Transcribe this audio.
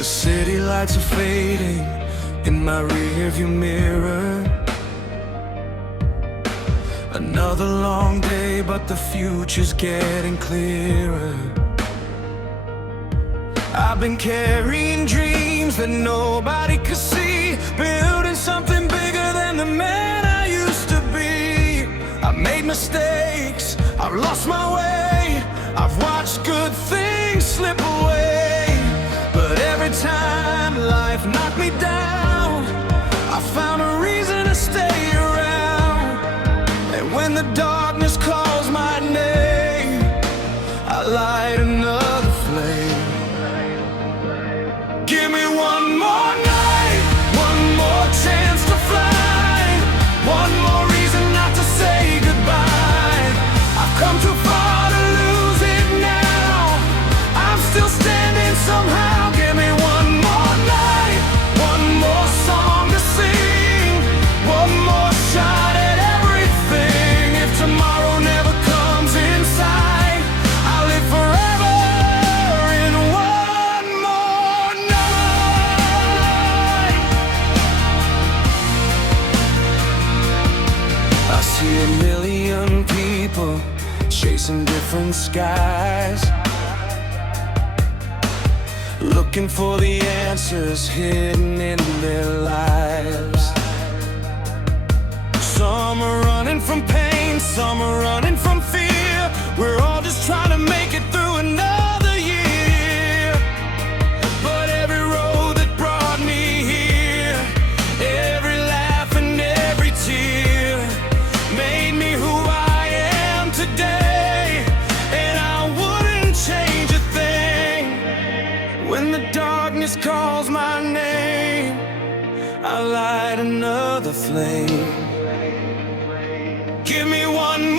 The city lights are fading in my rearview mirror. Another long day, but the future's getting clearer. I've been carrying dreams that nobody could see, building something bigger than the man I used to be. I've made mistakes, I've lost my way, I've watched good things slip away. But every time life knocked me down, I found a reason to stay around. And when the darkness calls my name, I light another flame. Give me one more night, one more chance to fly, one more reason not to say goodbye. I've come too far to lose it now, I'm still standing somehow. Give me one more night, one more song to sing, one more shot at everything. If tomorrow never comes in sight, I'll live forever in one more night. I see a million people chasing different skies, looking for the answers hidden in their lives. Some are running from pain, some are running from fear. We're all just trying to make it through another year. But every road that brought me here, every laugh and every tear, made me who I am today. And I wouldn't change a thing. When the darkness calls my name, I light another flame. Give me one